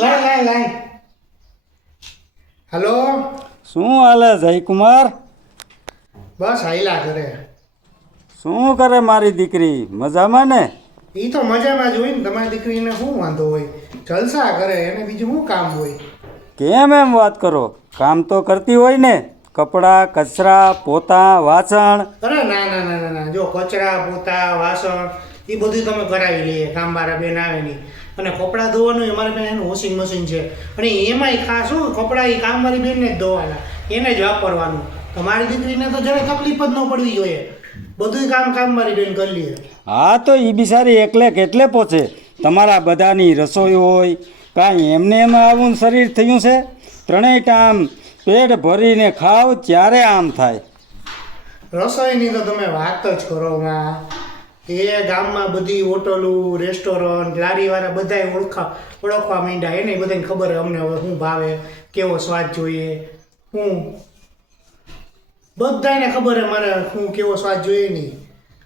લાય. હેલો. શું હાલે જયકુમાર? બસ હાઈલા કરે. શું કરે મારી દીકરી? મજામાં ને? એ તો મજામાં જ હોય ને. તમારી દીકરીને શું વાંધો હોય? જલસા કરે, એને બીજું શું કામ હોય? કેમ એમ વાત કરો? કામ તો કરતી હોય ને? કપડાં, કચરા, પોતા, વાસણ. અરે ના. જો કચરા, પોતા, વાસણ એ બધું તમે કરાવી લઈએ. કામવાળા બેન આવે નહીં. અને કપડાં ધોવાનું અમારે પાસે એનું વોશિંગ મશીન છે. અને એમાંય ખાસ શું કપડાં એ કામવાળી બેનને જ ધોવાના, એને જ વાપરવાનું. તમારી દીકરીને તો જરાય તકલીફ જ ન પડવી જોઈએ. બધું કામવાળી બેન કરી લઈએ. હા તો એ બિચારી એકલે કેટલે પહોંચે? તમારા બધાની રસોઈ હોય કાંઈ એમને એમ આવું શરીર થયું છે? ત્રણેય ટાઈમ પેટ ભરીને ખાવ ત્યારે આમ થાય. રસોઈની તો તમે વાત જ કરો માં. એ ગામમાં બધી હોટલું, રેસ્ટોરન્ટ, લારીવાળા બધાય ઓળખવા માંડ્યા. એને બધાને ખબર અમને હવે શું ભાવે, કેવો સ્વાદ જોઈએ, હું બધાને ખબર હે મારે શું કેવો સ્વાદ જોઈએ નહીં.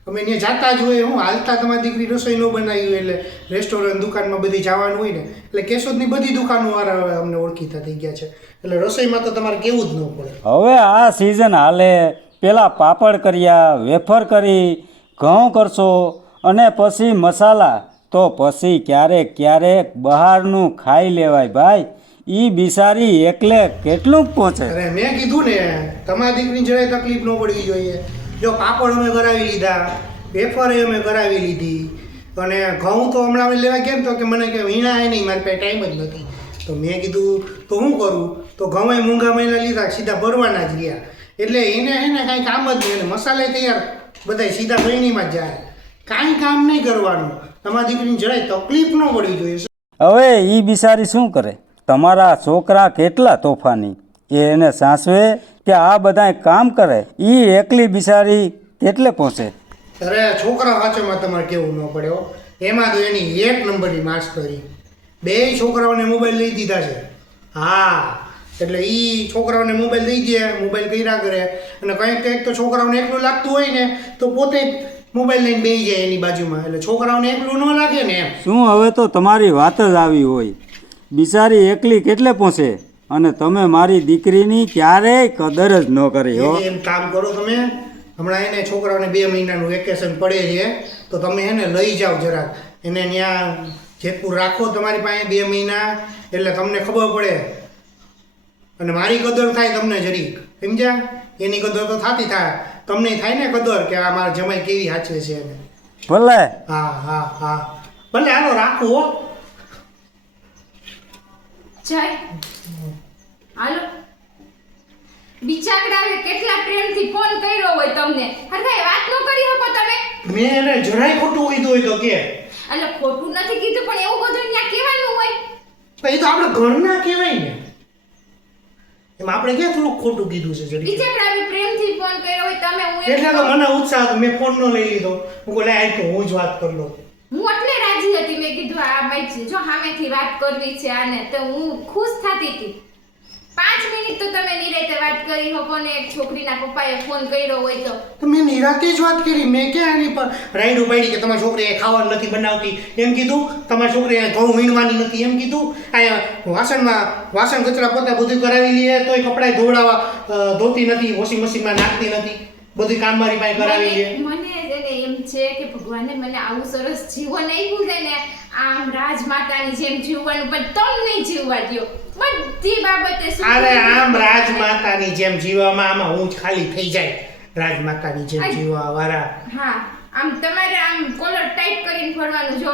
અમે ત્યાં જાતા જ હોય. હું હાલતા તમારી દીકરી રસોઈ ન બનાવી હોય એટલે રેસ્ટોરન્ટ દુકાનમાં બધી જવાનું હોય ને એટલે કેશોદની બધી દુકાનોવાળા હવે અમને ઓળખીતા થઈ ગયા છે. એટલે રસોઈમાં તો તમારે કેવું જ ન પડે. હવે આ સિઝન હાલે, પેલા પાપડ કર્યા, વેફર કરી, ઘઉં કરશો અને પછી મસાલા, તો પછી ક્યારેક બહારનું ખાઈ લેવાય ભાઈ. એ બિચારી એકલે કેટલું પહોંચે? અરે મેં કીધું ને તમારી દીકરીને જરાય તકલીફ ન પડવી જોઈએ. જો પાપડ અમે કરાવી લીધા, વેફર અમે કરાવી લીધી, અને ઘઉં તો હમણાં અમે લેવા કેમ તો કે મને કે વીણા નહીં, મારી પાસે ટાઈમ જ નથી. તો મેં કીધું તો શું કરું? તો ઘઉં મોંઘા મહિના લીધા, સીધા ભરવાના જ રહ્યા. એટલે એને હે ને કાંઈ કામ જ નહીં. અને મસાલે તૈયાર બધાય સીધા ગયણીમાં જ જાય. કાંઈ કામ નહીં કરવાનું. તમારી દીકરીને જરાય તકલીફ ન પડવી જોઈએ. હવે એ બિચારી શું કરે? તમારા છોકરા કેટલા તોફાની, એને સાસવે કે આ બધાય કામ કરે? એ એકલી બિચારી કેટલે પહોંચે? અરે છોકરા વાંચવામાં તમારે કેવું ન પડે હો. એમાં તો એની એક નંબરની માસ્ટરી. બે છોકરાઓને મોબાઈલ લઈ દીધા છે. હા, એટલે એ છોકરાઓને મોબાઈલ દઈ દે, મોબાઈલ કર્યા કરે. અને કંઈક તો છોકરાઓને એકલું લાગતું હોય ને તો પોતે મોબાઈલ લઈને બેસી જાય એની બાજુમાં. એટલે છોકરાઓને એકલું ન લાગે ને એમ. શું હવે તો તમારી વાત જ આવી હોય? બિચારી એકલી કેટલે પહોંચે અને તમે મારી દીકરીની ક્યારેય કદર જ ન કરી હો. એમ કામ કરો તમે. હમણાં એને છોકરાઓને 2 મહિનાનું વેકેશન પડે છે તો તમે એને લઈ જાઓ જરાક. એને ત્યાં જેતપુર રાખો તમારી પાસે 2 મહિના, એટલે તમને ખબર પડે અને મારી કદર થાય તમને જરીક. સમજ્યા? એની કદર તો થતી થાય, તમને થાય ને કદર કે આ મારા જમાઈ કેવી સાચવે છે એને. ભલે. હા ભલે. હાલો રાખું હો. જય હાલો. બિચાકડાએ કેટલા પ્રેમથી ફોન કર્યો હોય તમને, હરખાઈ વાત ન કરી શકો તમે? મેં એને જરાય ખોટું કીધું હોય તો કે? એટલે ખોટું નથી કીધું, પણ એવું બધું ત્યાં કહેવાનું હોય? તો એ તો આપણે ઘરના કહેવાય ને. એમ આપણે ક્યાં થોડું ખોટું કીધું છે જરી? બિચાકડાએ પ્રેમથી ફોન કર્યો હોય તમે, હું એટલે તો મને ઉત્સાહ હતો. મેં ફોન નો લઈ લીધો. હું બોલે આ તો હું જ વાત કરી લઉં. હું એટલે રાજી હતી. મેં કીધું આ ભાઈ જો સામેથી વાત કરવી છે આને, તો હું ખુશ થતી હતી. 5 મિનિટ તો તમે નિરાતે વાત કરી શકો ને. એક છોકરીના પપ્પાએ ફોન કર્યો હોય તો મેં નિરાતે જ વાત કરી. મેં ક્યાં એની પર રાઈડ ઉપાડી કે તમારી છોકરી ખાવાનું નથી બનાવતી એમ કીધું, તમારી છોકરી ઘઉં વીણવાની નથી એમ કીધું, આ વાસણ કચરા પોતા બધું કરાવી લઈએ તોય કપડાં ધોતી નથી, વોશિંગ મશીનમાં નાખતી નથી, બધું કામ મારી પાસે કરાવી લે. મને એમ છે કે ભગવાને મને આવું સરસ જીવન આપ્યું છે ને, આમ રાજમાતાની જેમ જીવવાનું, પણ તમ નહીં જીવવા દ્યો બધી બાબતે. અરે આમ રાજમાતાની જેમ જીવવામાં આમાં હું જ ખાલી થઈ જાય. રાજમાતાની જેમ જીવવા વાળા. હા, આમ તમારે આમ કોલર ટાઈટ કરીને ફરવાનું. જો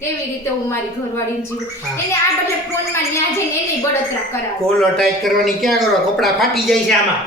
કેવી રીતે હું મારી ઘરવાળીને જીવું, એને આ બદલે ફોનમાં ન્યા જઈને એને બળતરા કરાવે. કોલર ટાઈટ કરવાની ક્યાં કરો? કપડાં ફાટી જાય છે આમાં.